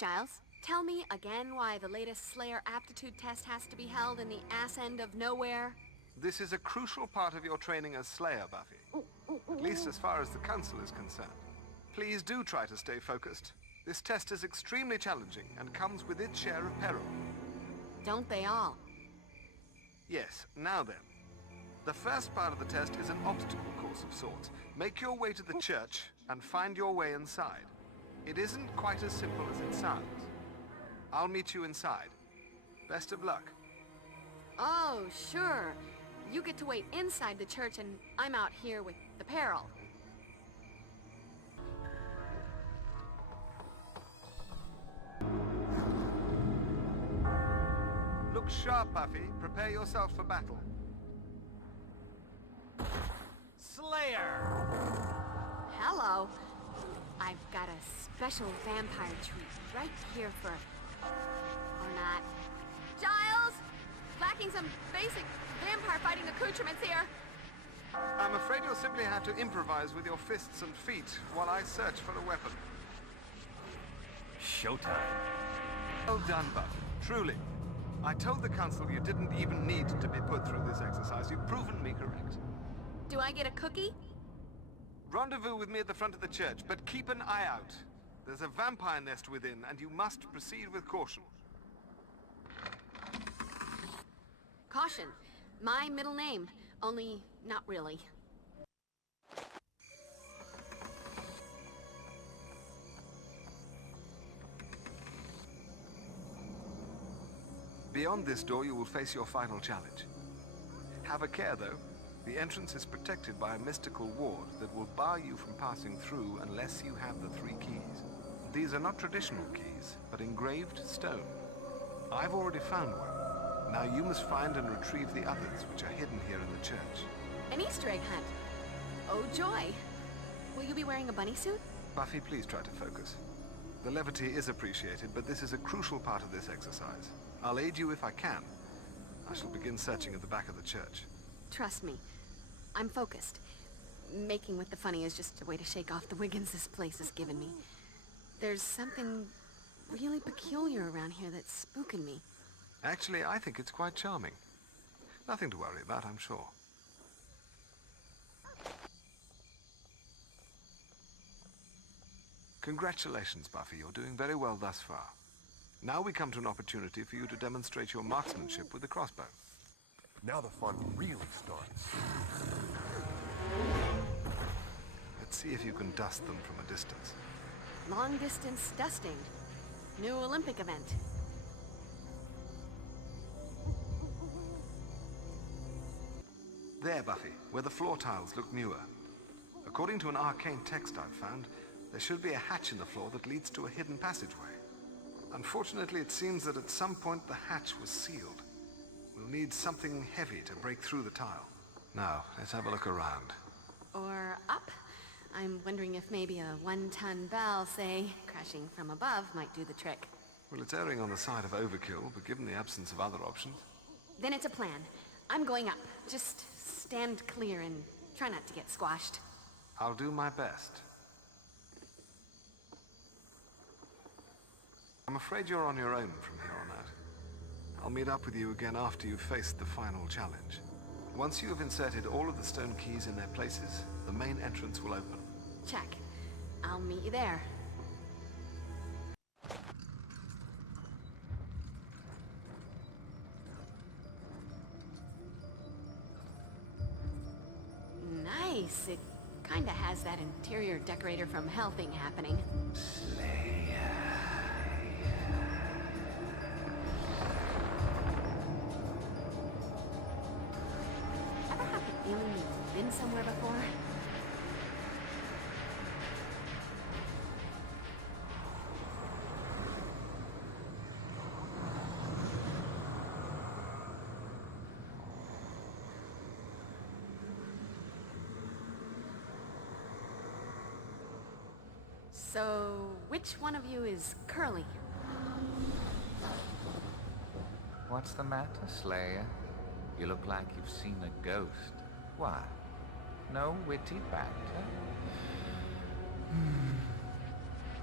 Giles, tell me again why the latest Slayer aptitude test has to be held in the ass end of nowhere? This is a crucial part of your training as Slayer, Buffy. At least as far as the Council is concerned. Please do try to stay focused. This test is extremely challenging and comes with its share of peril. Don't they all? Yes, now then. The first part of the test is an obstacle course of sorts. Make your way to the church and find your way inside. It isn't quite as simple as it sounds. I'll meet you inside. Best of luck. Oh, sure. You get to wait inside the church and I'm out here with the peril. Look sharp, Buffy. Prepare yourself for battle. Slayer! Hello. I've got a special vampire treat right here for... or not. Giles! Lacking some basic vampire fighting accoutrements here. I'm afraid you'll simply have to improvise with your fists and feet while I search for a weapon. Showtime. Well done, Buffy. Truly. I told the Council you didn't even need to be put through this exercise. You've proven me correct. Do I get a cookie? Rendezvous with me at the front of the church, but keep an eye out. There's a vampire nest within, and you must proceed with caution. Caution. My middle name. Only not really. Beyond this door, you will face your final challenge. Have a care, though. The entrance is protected by a mystical ward that will bar you from passing through unless you have the 3 keys. These are not traditional keys, but engraved stone. I've already found one. Now you must find and retrieve the others, which are hidden here in the church. An Easter egg hunt. Oh, joy. Will you be wearing a bunny suit? Buffy, please try to focus. The levity is appreciated, but this is a crucial part of this exercise. I'll aid you if I can. I shall begin searching at the back of the church. Trust me. I'm focused. Making with the funny is just a way to shake off the Wiggins this place has given me. There's something really peculiar around here that's spooking me. Actually, I think it's quite charming. Nothing to worry about, I'm sure. Congratulations, Buffy. You're doing very well thus far. Now we come to an opportunity for you to demonstrate your marksmanship with the crossbow. Now the fun really starts. Let's see if you can dust them from a distance. Long distance dusting. New Olympic event. There, Buffy, where the floor tiles look newer. According to an arcane text I've found, there should be a hatch in the floor that leads to a hidden passageway. Unfortunately, it seems that at some point the hatch was sealed. We'll need something heavy to break through the tile. Now, let's have a look around. Or up. I'm wondering if maybe a 1-ton bell, say, crashing from above might do the trick. Well, it's erring on the side of overkill, but given the absence of other options... Then it's a plan. I'm going up. Just stand clear and try not to get squashed. I'll do my best. I'm afraid you're on your own from here on out. I'll meet up with you again after you've faced the final challenge. Once you have inserted all of the stone keys in their places, the main entrance will open. Check. I'll meet you there. Nice. It kinda has that interior decorator from Hell thing happening. Ever have the feeling you've been somewhere before? So, which one of you is Curly? What's the matter, Slayer? You look like you've seen a ghost. Why? No witty banter?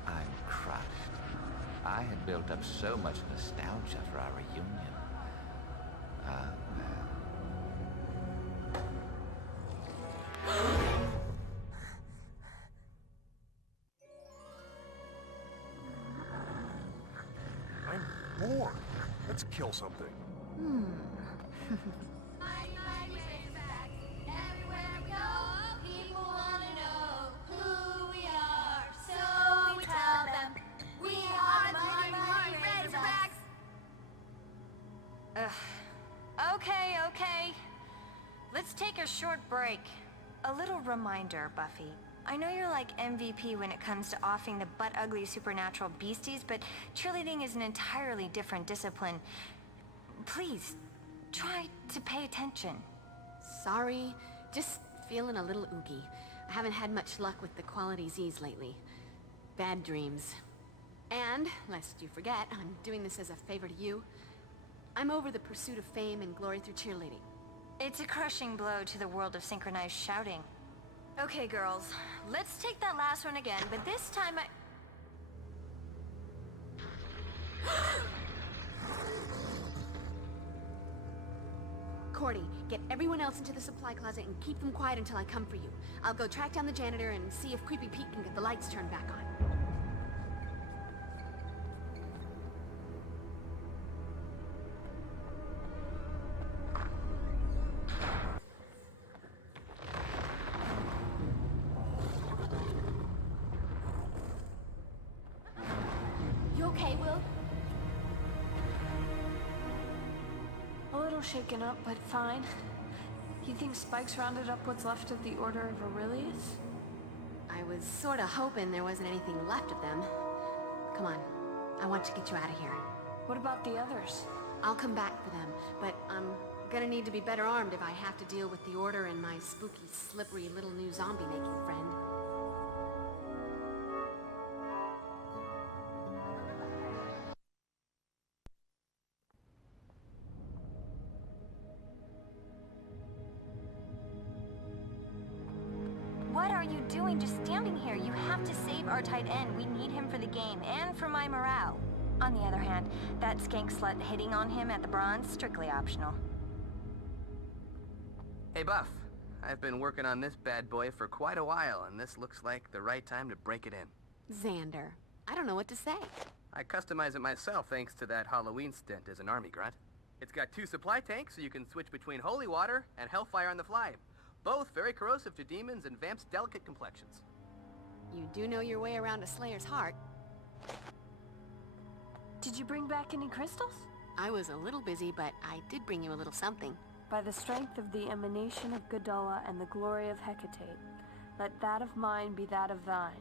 I'm crushed. I had built up so much nostalgia for our reunion. Ah, I'm bored. Let's kill something. Everywhere we go, people want to know who we are. So we tell them we are the mighty Razorbacks. Okay. Let's take a short break. A little reminder, Buffy. I know you're like MVP when it comes to offing the butt-ugly supernatural beasties, but cheerleading is an entirely different discipline. Please, try to pay attention. Sorry, just feeling a little oogie. I haven't had much luck with the quality Z's lately. Bad dreams. And, lest you forget, I'm doing this as a favor to you. I'm over the pursuit of fame and glory through cheerleading. It's a crushing blow to the world of synchronized shouting. Okay, girls, let's take that last one again, but this time Cordy, get everyone else into the supply closet and keep them quiet until I come for you. I'll go track down the janitor and see if Creepy Pete can get the lights turned back on. You okay, Will? A little shaken up, but fine. You think Spike's rounded up what's left of the Order of Aurelius? I was sorta hoping there wasn't anything left of them. Come on, I want to get you out of here. What about the others? I'll come back for them, but I'm gonna need to be better armed if I have to deal with the Order and my spooky, slippery little new zombie-making friend. what are you doing just standing here? You have to save our tight end. We need him for the game and for my morale. On the other hand, that skank slut hitting on him at the bronze, strictly optional. Hey, Buff. I've been working on this bad boy for quite a while, and this looks like the right time to break it in. Xander, I don't know what to say. I customize it myself thanks to that Halloween stint as an army grunt. It's got 2 supply tanks, so you can switch between holy water and hellfire on the fly. Both very corrosive to demons and vamps' delicate complexions. You do know your way around a Slayer's heart. Did you bring back any crystals? I was a little busy, but I did bring you a little something. By the strength of the emanation of Gadala and the glory of Hecate, let that of mine be that of thine.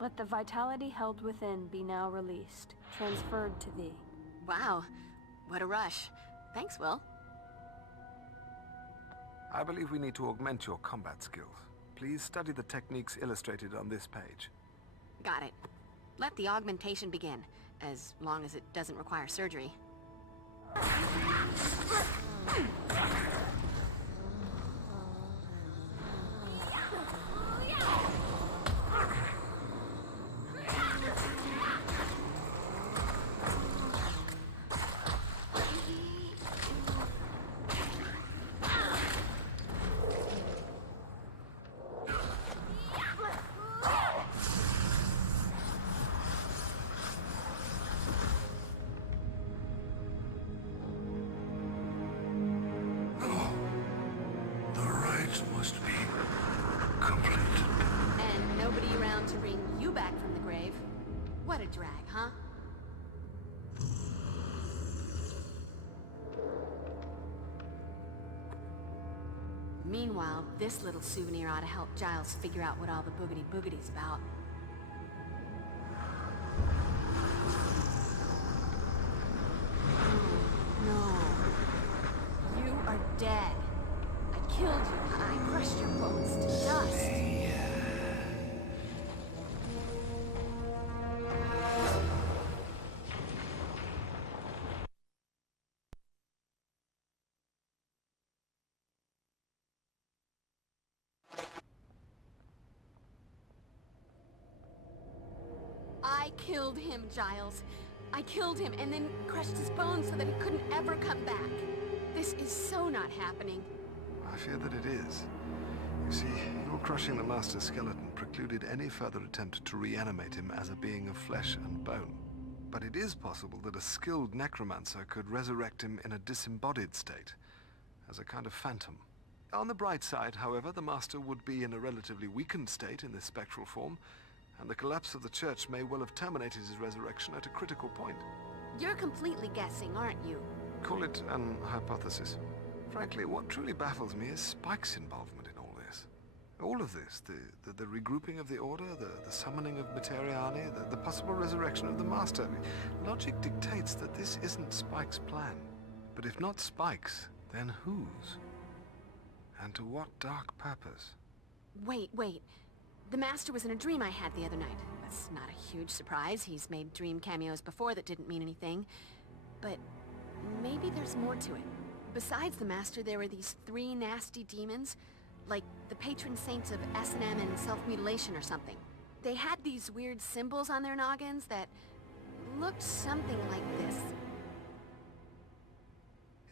Let the vitality held within be now released, transferred to thee. Wow, what a rush. Thanks, Will. I believe we need to augment your combat skills. Please study the techniques illustrated on this page. Got it. Let the augmentation begin, as long as it doesn't require surgery. Must be complete. And nobody around to bring you back from the grave. What a drag, huh? Meanwhile, this little souvenir ought to help Giles figure out what all the boogity-boogity's about. No. You are dead. I killed you. I crushed your bones to dust. I killed him, Giles. I killed him and then crushed his bones so that he couldn't ever come back. This is so not happening. I fear that it is. You see, your crushing the Master's skeleton precluded any further attempt to reanimate him as a being of flesh and bone. But it is possible that a skilled necromancer could resurrect him in a disembodied state, as a kind of phantom. On the bright side, however, the Master would be in a relatively weakened state in this spectral form, and the collapse of the church may well have terminated his resurrection at a critical point. You're completely guessing, aren't you? Call it an hypothesis. Frankly, what truly baffles me is Spike's involvement in all this. All of this, the regrouping of the Order, the summoning of Materiani, the possible resurrection of the Master. Logic dictates that this isn't Spike's plan. But if not Spike's, then whose? And to what dark purpose? Wait. The Master was in a dream I had the other night. That's not a huge surprise. He's made dream cameos before that didn't mean anything. But maybe there's more to it. Besides the Master, there were these 3 nasty demons, like the patron saints of S&M and self-mutilation or something. They had these weird symbols on their noggins that looked something like this.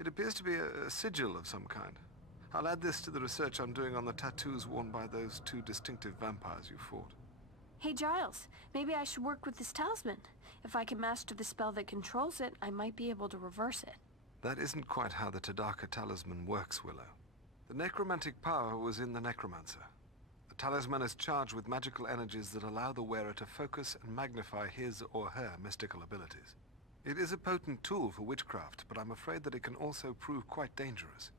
It appears to be a sigil of some kind. I'll add this to the research I'm doing on the tattoos worn by those 2 distinctive vampires you fought. Hey Giles, maybe I should work with this talisman. If I can master the spell that controls it, I might be able to reverse it. That isn't quite how the Tadaka talisman works, Willow. The necromantic power was in the necromancer. The talisman is charged with magical energies that allow the wearer to focus and magnify his or her mystical abilities. It is a potent tool for witchcraft, but I'm afraid that it can also prove quite dangerous.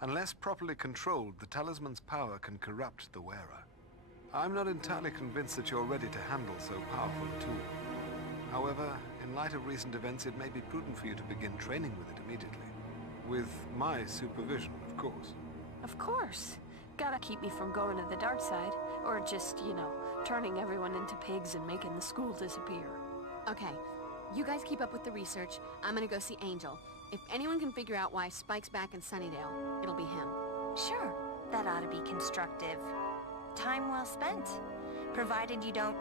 Unless properly controlled, the talisman's power can corrupt the wearer. I'm not entirely convinced that you're ready to handle so powerful a tool. However, in light of recent events, it may be prudent for you to begin training with it immediately. With my supervision, of course. Of course. Gotta keep me from going to the dark side, or just, turning everyone into pigs and making the school disappear. Okay, you guys keep up with the research. I'm gonna go see Angel. If anyone can figure out why Spike's back in Sunnydale, it'll be him. Sure, that ought to be constructive. Time well spent. Provided you don't,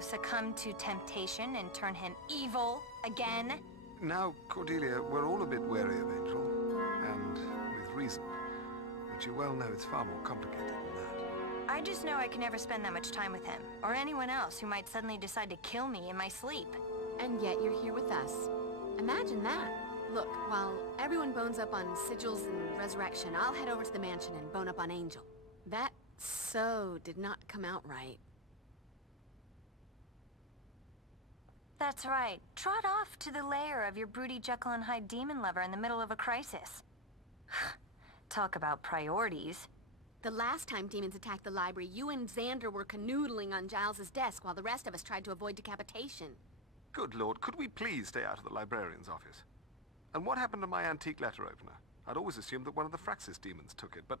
succumb to temptation and turn him evil again. Now, Cordelia, we're all a bit wary of Angel, and with reason. But you well know it's far more complicated than that. I just know I can never spend that much time with him, or anyone else who might suddenly decide to kill me in my sleep. And yet you're here with us. Imagine that. Look, while everyone bones up on sigils and resurrection, I'll head over to the mansion and bone up on Angel. That so did not come out right. That's right. Trot off to the lair of your broody Jekyll and Hyde demon lover in the middle of a crisis. Talk about priorities. The last time demons attacked the library, you and Xander were canoodling on Giles's desk while the rest of us tried to avoid decapitation. Good Lord, could we please stay out of the librarian's office? And what happened to my antique letter opener? I'd always assumed that one of the Fraxis demons took it, but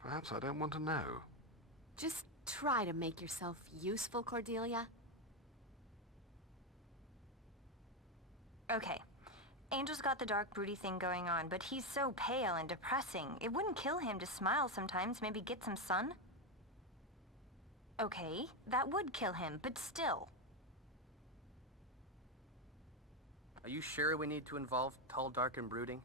perhaps I don't want to know. Just try to make yourself useful, Cordelia. Okay. Angel's got the dark broody thing going on, but he's so pale and depressing. It wouldn't kill him to smile sometimes, maybe get some sun? Okay, that would kill him, but still. Are you sure we need to involve Tall, Dark, and Brooding?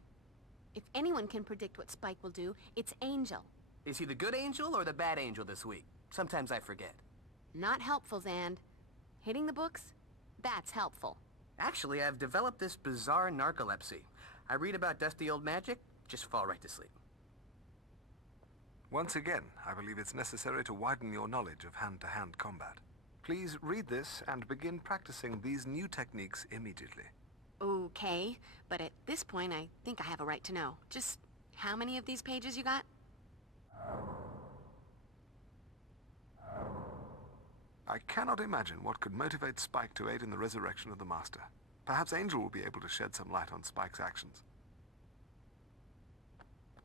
If anyone can predict what Spike will do, it's Angel. Is he the good angel or the bad angel this week? Sometimes I forget. Not helpful, Xand. Hitting the books? That's helpful. Actually, I've developed this bizarre narcolepsy. I read about dusty old magic, just fall right to sleep. Once again, I believe it's necessary to widen your knowledge of hand-to-hand combat. Please read this and begin practicing these new techniques immediately. Okay, but at this point, I think I have a right to know. Just how many of these pages you got? I cannot imagine what could motivate Spike to aid in the resurrection of the Master. Perhaps Angel will be able to shed some light on Spike's actions.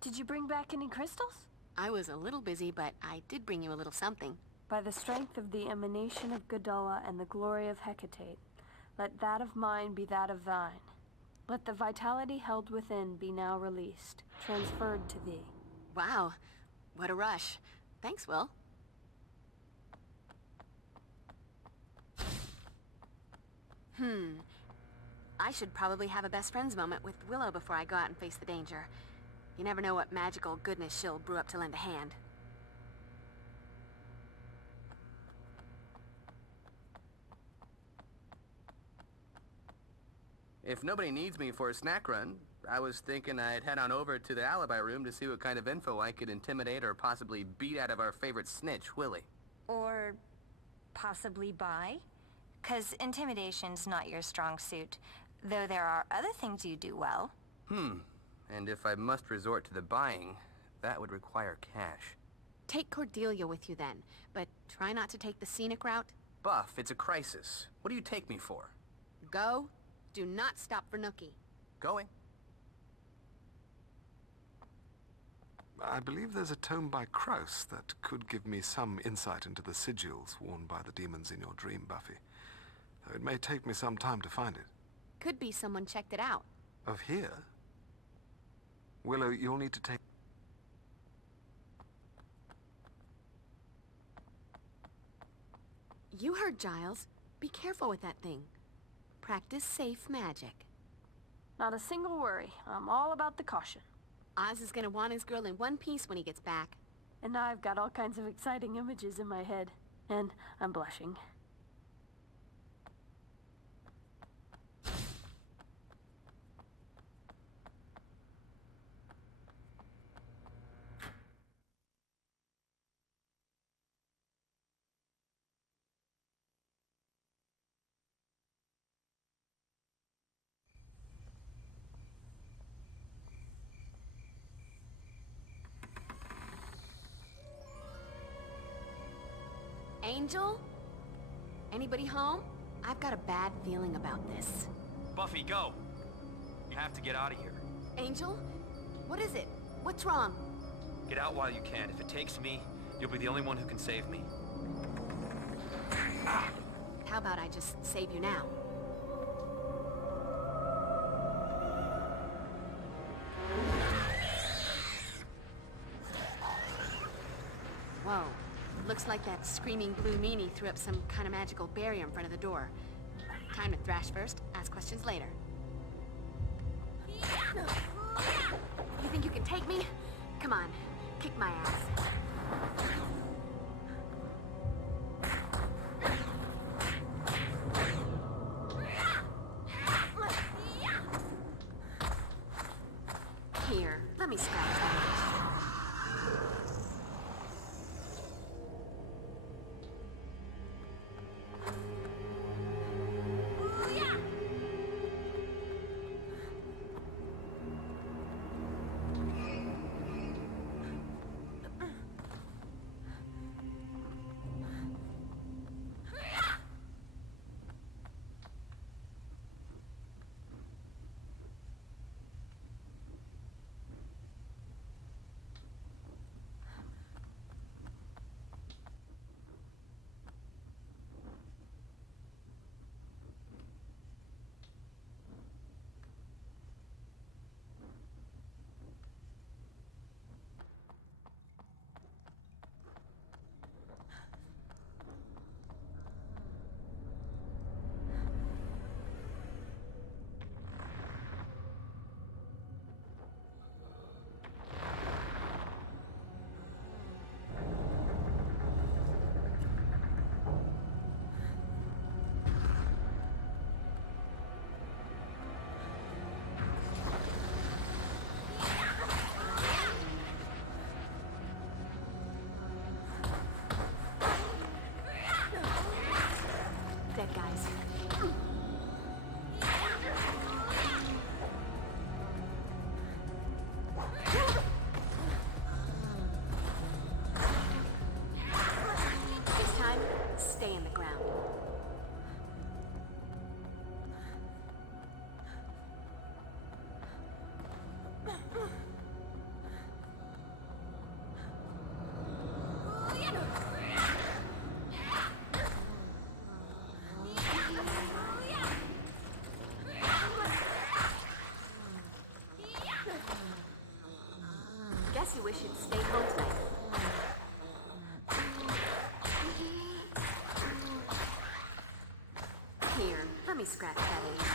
Did you bring back any crystals? I was a little busy, but I did bring you a little something. By the strength of the emanation of Gudulla and the glory of Hecate, let that of mine be that of thine. Let the vitality held within be now released, transferred to thee. Wow, what a rush. Thanks, Will. I should probably have a best friends moment with Willow before I go out and face the danger. You never know what magical goodness she'll brew up to lend a hand. If nobody needs me for a snack run, I was thinking I'd head on over to the alibi room to see what kind of info I could intimidate or possibly beat out of our favorite snitch, Willie. Or possibly buy? 'Cause intimidation's not your strong suit, though there are other things you do well. And if I must resort to the buying, that would require cash. Take Cordelia with you then, but try not to take the scenic route. Buff, it's a crisis. What do you take me for? Go. Do not stop for Nookie. Going. I believe there's a tome by Kraus that could give me some insight into the sigils worn by the demons in your dream, Buffy. Though it may take me some time to find it. Could be someone checked it out. Of here? Willow, you'll need to take... You heard Giles. Be careful with that thing. Practice safe magic. Not a single worry. I'm all about the caution. Oz is gonna want his girl in one piece when he gets back. And now I've got all kinds of exciting images in my head. And I'm blushing. Angel? Anybody home? I've got a bad feeling about this. Buffy, go! You have to get out of here. Angel? What is it? What's wrong? Get out while you can. If it takes me, you'll be the only one who can save me. How about I just save you now? Whoa. Looks like that screaming blue meanie threw up some kind of magical barrier in front of the door. Time to thrash first, ask questions later. You think you can take me? Come on, kick my ass. Here, let me scratch that. Dead guys. This time, stay in the ground. Guess you wish you'd stayed home tonight. Here, let me scratch that itch.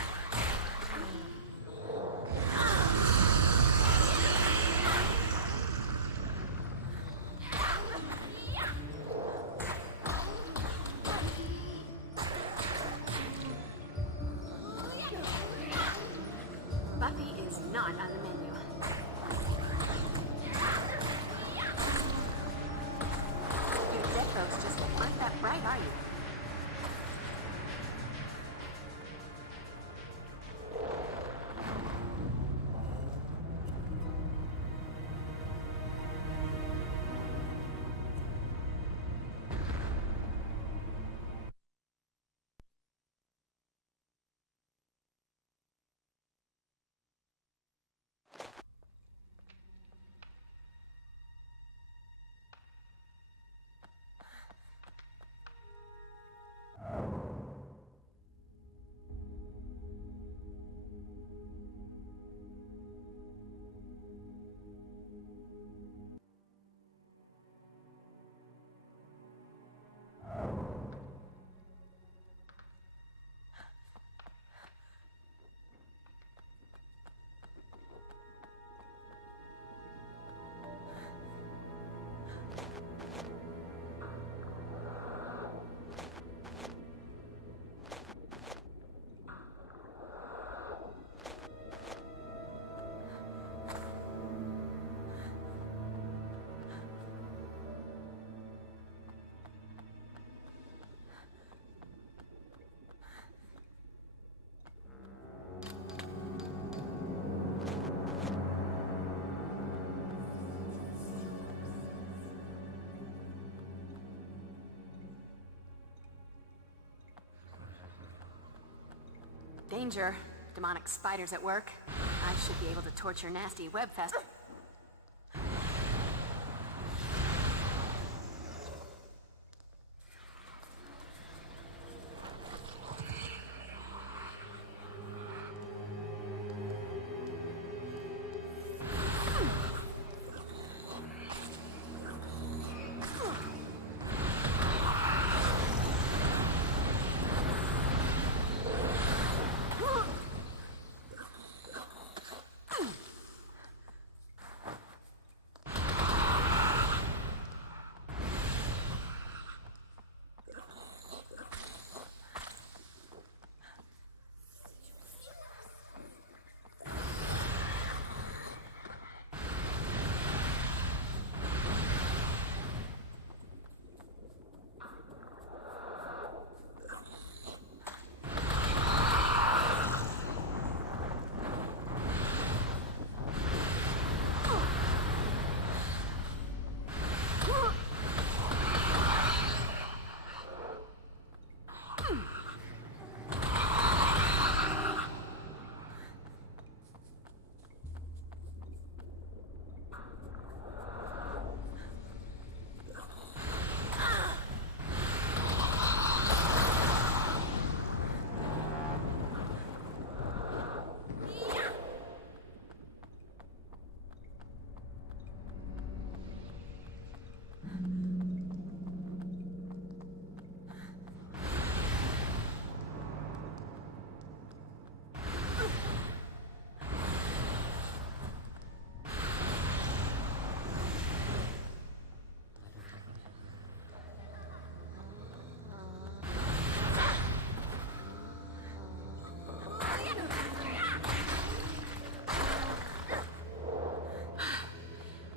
Danger. Demonic spiders at work. I should be able to torture nasty web fest.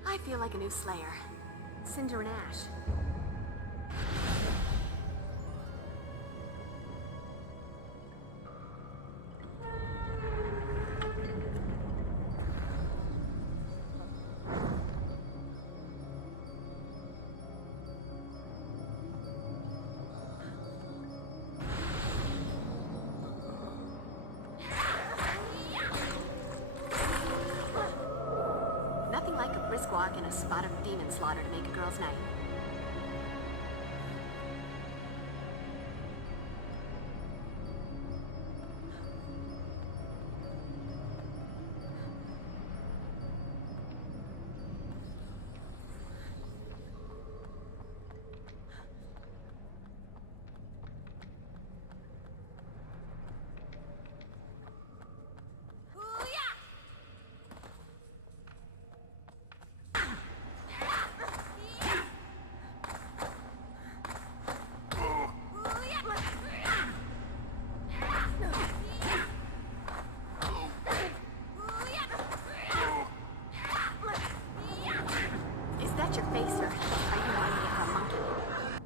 I feel like a new Slayer. Cinder and Ash. Walk in a spot of demon slaughter to make a girl's night.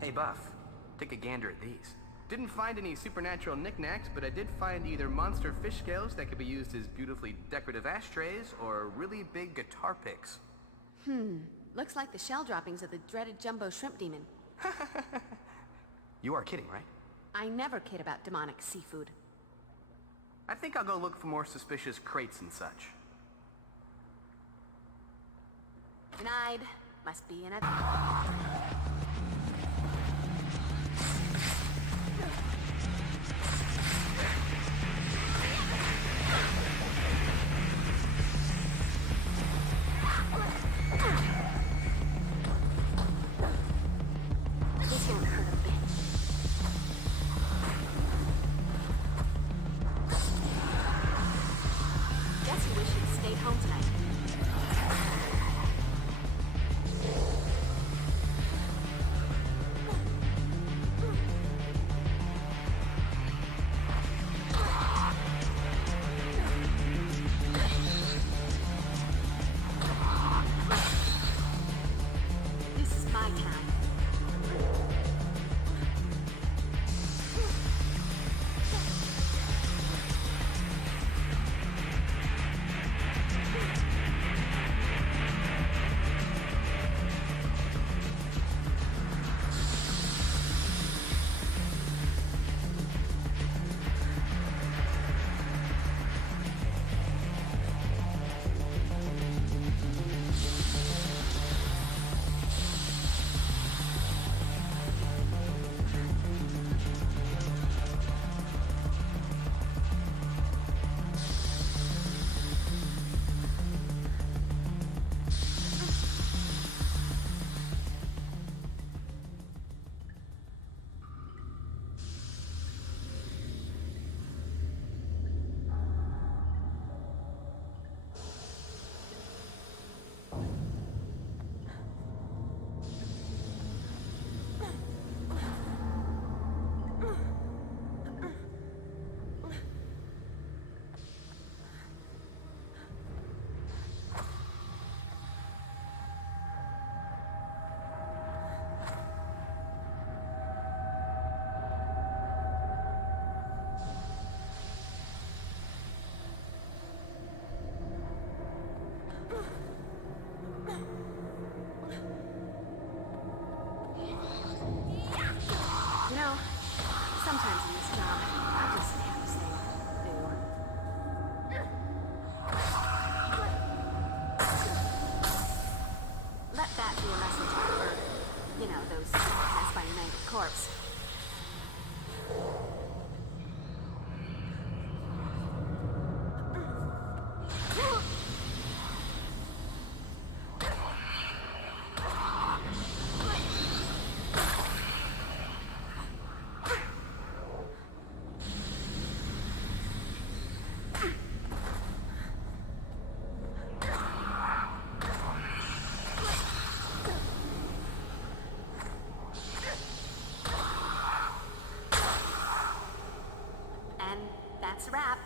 Hey, Buff. Take a gander at these. Didn't find any supernatural knickknacks, but I did find either monster fish scales that could be used as beautifully decorative ashtrays or really big guitar picks. Looks like the shell droppings of the dreaded jumbo shrimp demon. You are kidding, right? I never kid about demonic seafood. I think I'll go look for more suspicious crates and such. Denied. Must be in a... This won't hurt a bit. Guess you wish you'd stayed home tonight. know, those passed by a mangled corpse. That's a wrap.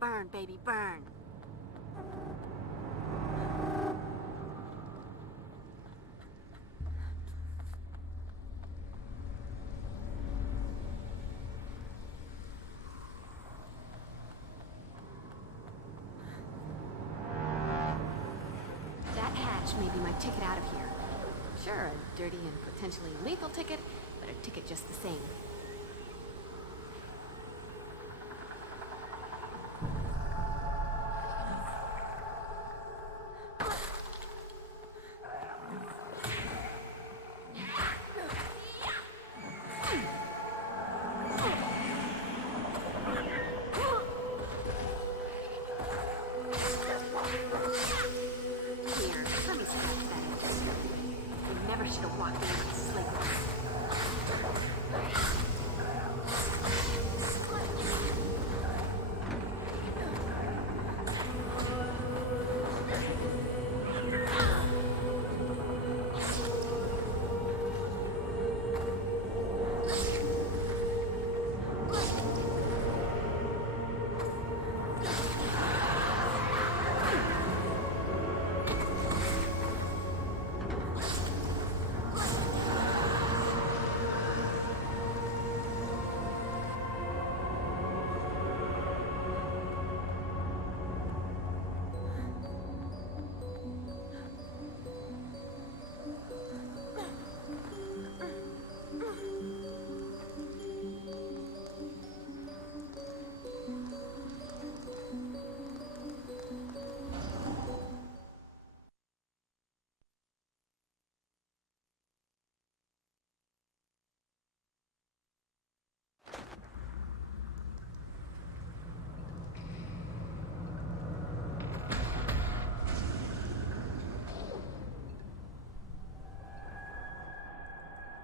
Burn, baby, burn. That hatch may be my ticket out of here. Sure, a dirty and potentially lethal ticket, but a ticket just the same.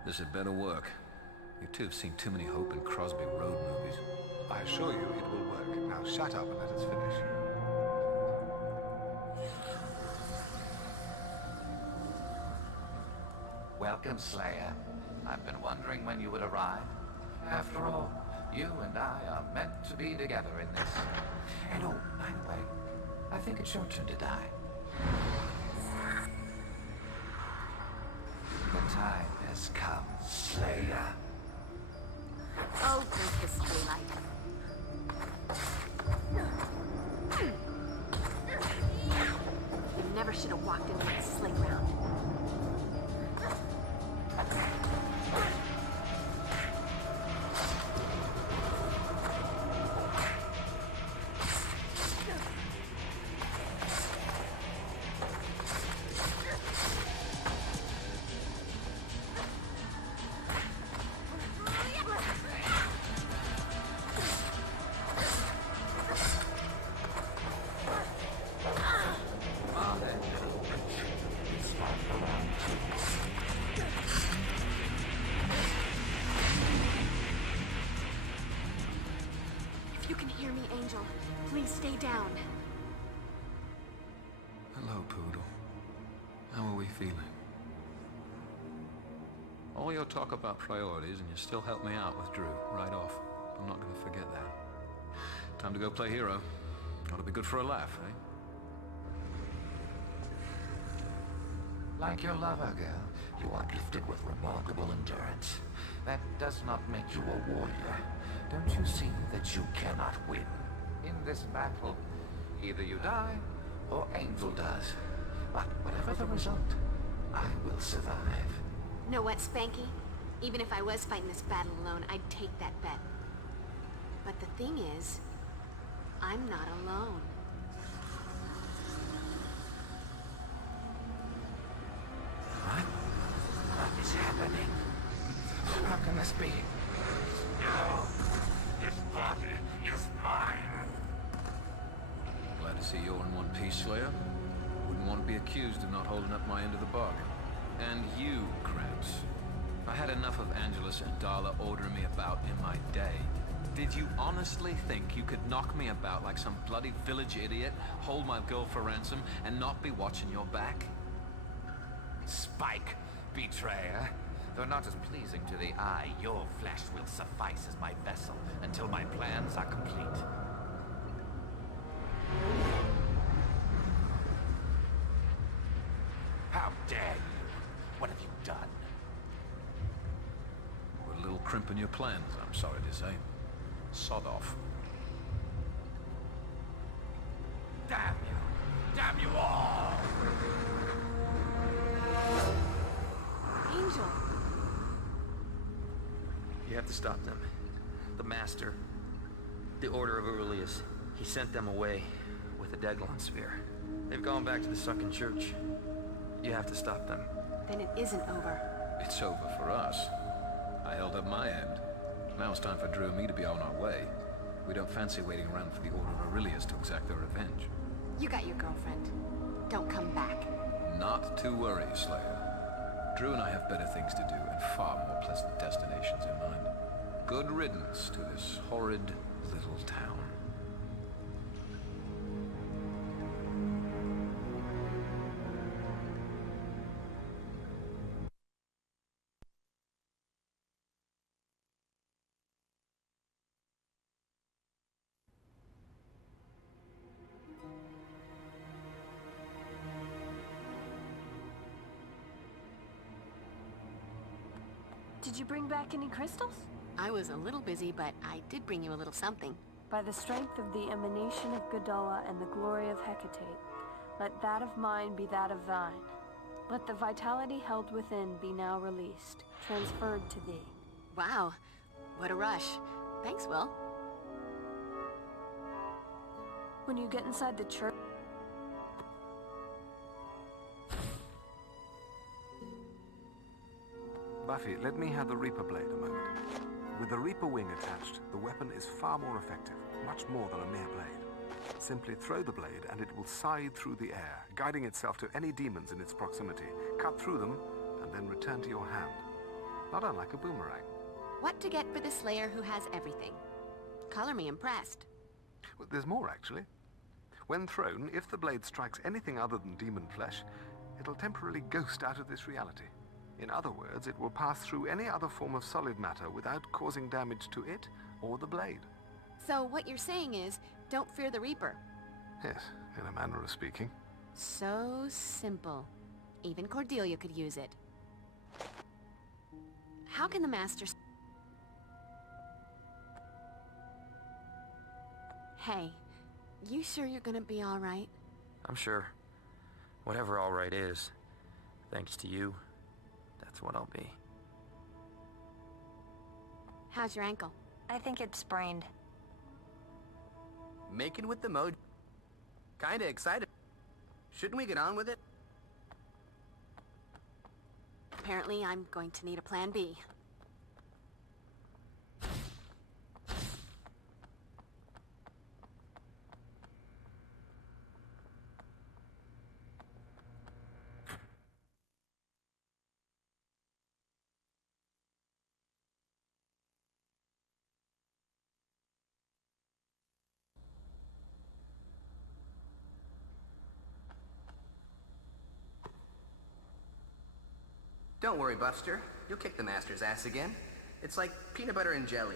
This had better work. You two have seen too many Hope and Crosby road movies. I assure you it will work. Now shut up and let us finish. Welcome, Slayer. I've been wondering when you would arrive. After all, you and I are meant to be together in this. And oh, by the way, I think it's your turn to die. The time has come, Slayer. Oh, drink this daylight. You never should have walked into that sleigh ground. If you can hear me, Angel, please stay down. Hello, Poodle. How are we feeling? All your talk about priorities, and you still help me out with Drew, right off. I'm not going to forget that. Time to go play hero. Ought to be good for a laugh, eh? Like your lover, girl, you are gifted with remarkable endurance. That does not make you a warrior. Don't you see that you cannot win? In this battle, either you die, or Angel does. But whatever the result, I will survive. Know what, Spanky? Even if I was fighting this battle alone, I'd take that bet. But the thing is, I'm not alone. What? What is happening? How can this be? No! This body is mine! Glad to see you're in one piece, Slayer. Wouldn't want to be accused of not holding up my end of the bargain. And you, Gramps. I had enough of Angelus and Darla ordering me about in my day. Did you honestly think you could knock me about like some bloody village idiot, hold my girl for ransom, and not be watching your back? Spike, betrayer. Though not as pleasing to the eye, your flesh will suffice as my vessel until my plans are complete. How dare you? What have you done? We're a little crimp in your plans, I'm sorry to say. Sod off. Damn you! Damn you all! Angel! You have to stop them. The Master, the Order of Aurelius, he sent them away with a Deglon sphere. They've gone back to the sunken church. You have to stop them. Then it isn't over. It's over for us. I held up my end. Now it's time for Drew and me to be on our way. We don't fancy waiting around for the Order of Aurelius to exact their revenge. You got your girlfriend. Don't come back. Not to worry, Slayer. Drew and I have better things to do and far more pleasant destinations in mind. Good riddance to this horrid little town. Did you bring back any crystals? I was a little busy, but I did bring you a little something. By the strength of the emanation of Gudola and the glory of Hecate, let that of mine be that of thine. Let the vitality held within be now released, transferred to thee. Wow, what a rush. Thanks, Will. When you get inside the church... Buffy, let me have the Reaper blade a moment. With the Reaper wing attached, the weapon is far more effective, much more than a mere blade. Simply throw the blade and it will scythe through the air, guiding itself to any demons in its proximity, cut through them, and then return to your hand. Not unlike a boomerang. What to get for the Slayer who has everything? Color me impressed. Well, there's more, actually. When thrown, if the blade strikes anything other than demon flesh, it'll temporarily ghost out of this reality. In other words, it will pass through any other form of solid matter without causing damage to it or the blade. So what you're saying is, don't fear the Reaper. Yes, in a manner of speaking. So simple. Even Cordelia could use it. How can the Master... Hey, you sure you're gonna be all right? I'm sure. Whatever all right is, thanks to you, that's what I'll be. How's your ankle? I think it's sprained. Making with the mode. Kinda excited. Shouldn't we get on with it? Apparently, I'm going to need a plan B. Don't worry, Buster. You'll kick the Master's ass again. It's like peanut butter and jelly.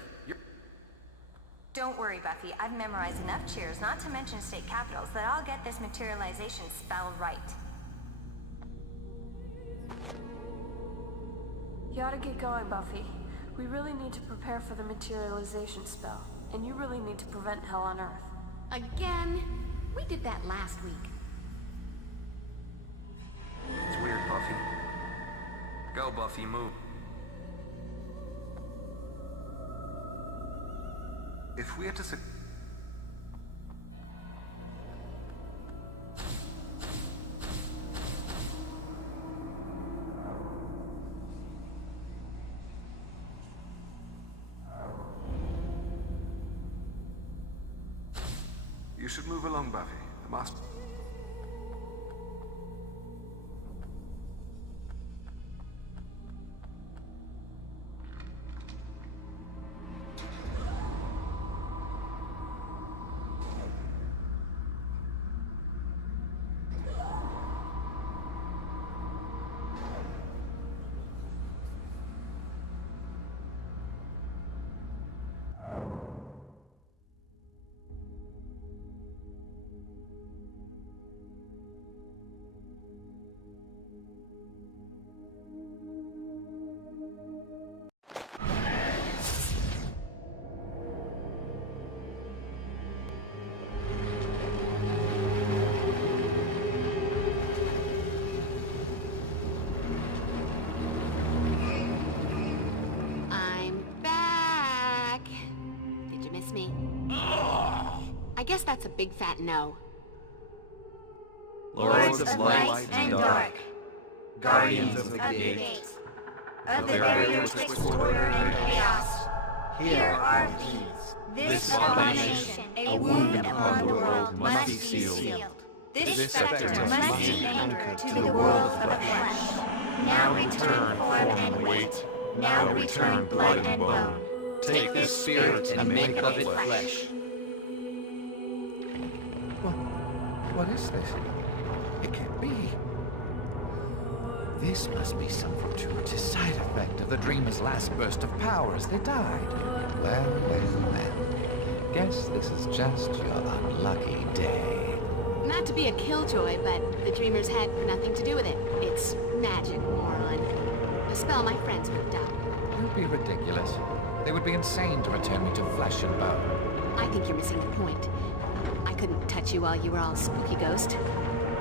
Don't worry, Buffy. I've memorized enough cheers, not to mention state capitals, that I'll get this materialization spell right. gotta get going, Buffy. We really need to prepare for the materialization spell, and you really need to prevent Hell on Earth. Again? We did that last week. It's weird, Buffy. Go, Buffy, move. If we are to You should move along, Buffy. The master... I guess that's a big fat no. Lords of light and dark, guardians of the gate, of the barrier betwixt order and chaos, here are these. This abomination, a wound upon the world, must be sealed. This specter must be anchored to the world of the flesh. Now return form and weight, now return blood and bone. Take this spirit and make of it flesh. What is this? It can't be. This must be some fortuitous side effect of the dreamer's last burst of power as they died. Well. Guess this is just your unlucky day. Not to be a killjoy, but the dreamers had nothing to do with it. It's magic, moron. A spell my friends would have done. You'd be ridiculous. They would be insane to return me to flesh and bone. I think you're missing the point. I couldn't touch you while you were all spooky ghost.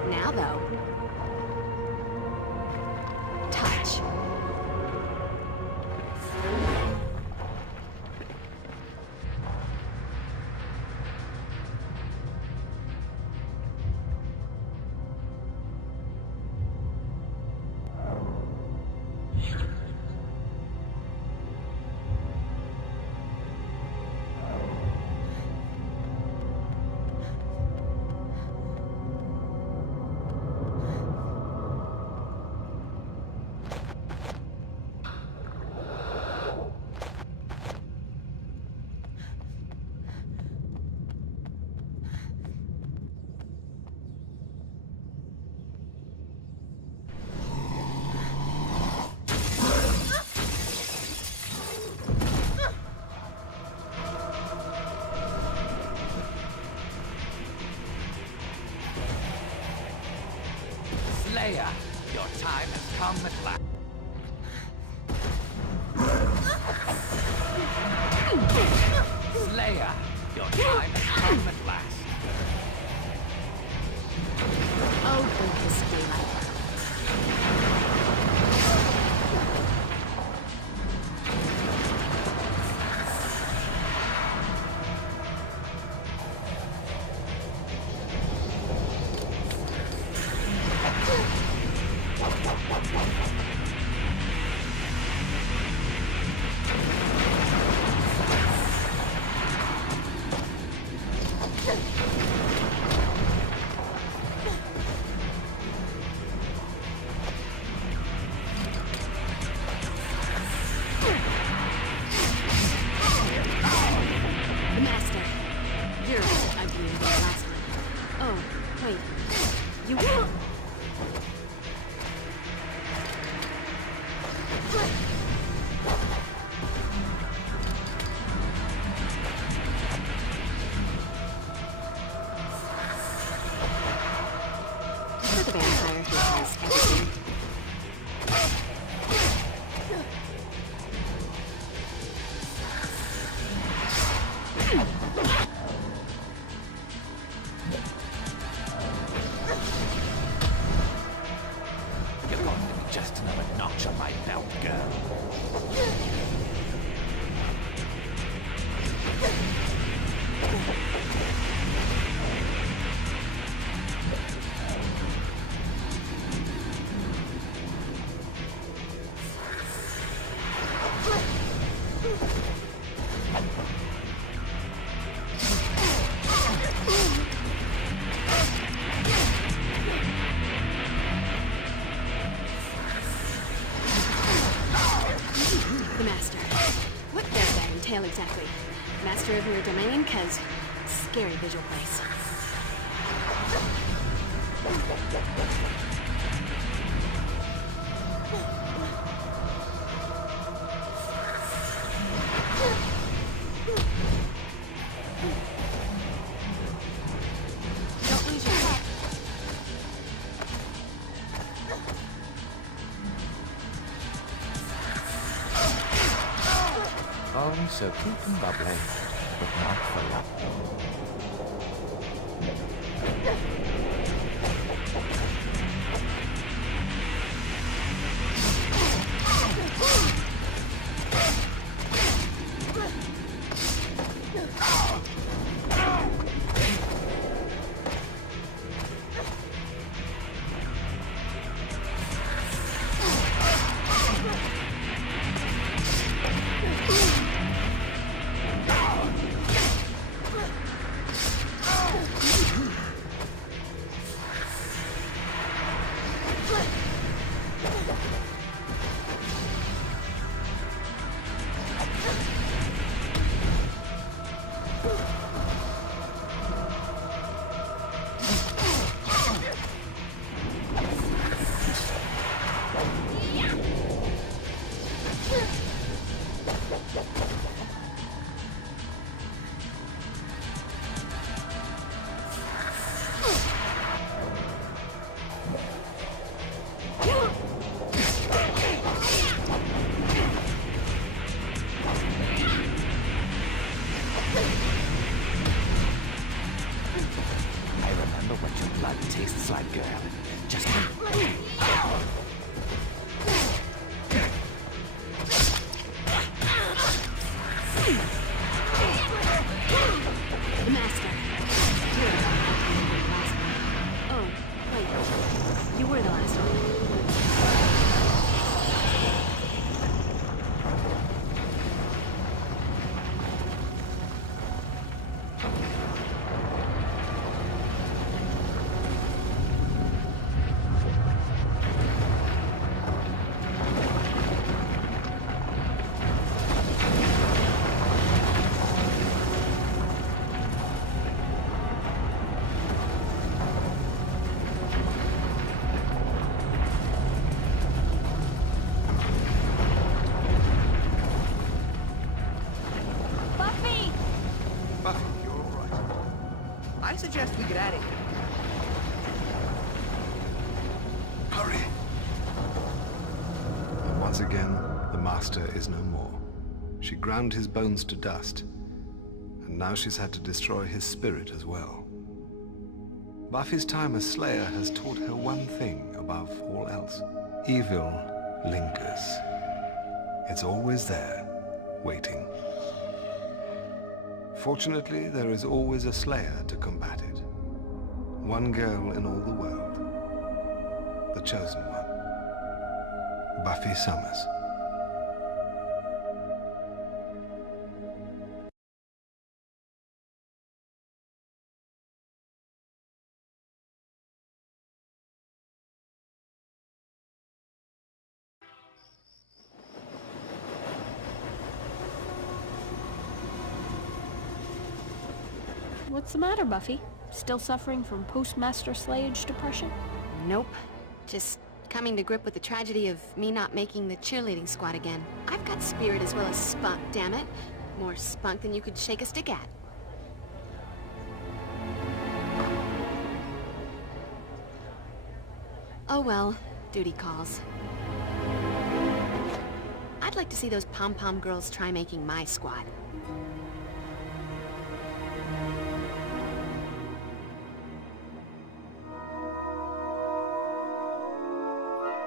Now, though... touch. Slayer, your time has come at last. Slayer, your time has come at last. Oh, don't display like that. The vampire who has everything. Just another notch on my belt, girl. The Master. What does that entail exactly? Master of your domain? 'Cause scary visual place. Don't lose your head. Oh, so cute and bubbly, but not for love. I remember what your blood tastes like, girl. Just The Master. You're the last one. Oh, wait. You were the last one. Buffy! Buffy, you're all right. I suggest we get out of here. Hurry! And once again, the Master is no more. She ground his bones to dust, and now she's had to destroy his spirit as well. Buffy's time as Slayer has taught her one thing above all else. Evil lingers. It's always there, waiting. Fortunately, there is always a Slayer to combat it. One girl in all the world. The chosen one. Buffy Summers. What's the matter, Buffy? Still suffering from post-Master Slayage depression? Nope. Just coming to grip with the tragedy of me not making the cheerleading squad again. I've got spirit as well as spunk, damn it. More spunk than you could shake a stick at. Oh well, duty calls. I'd like to see those pom-pom girls try making my squad.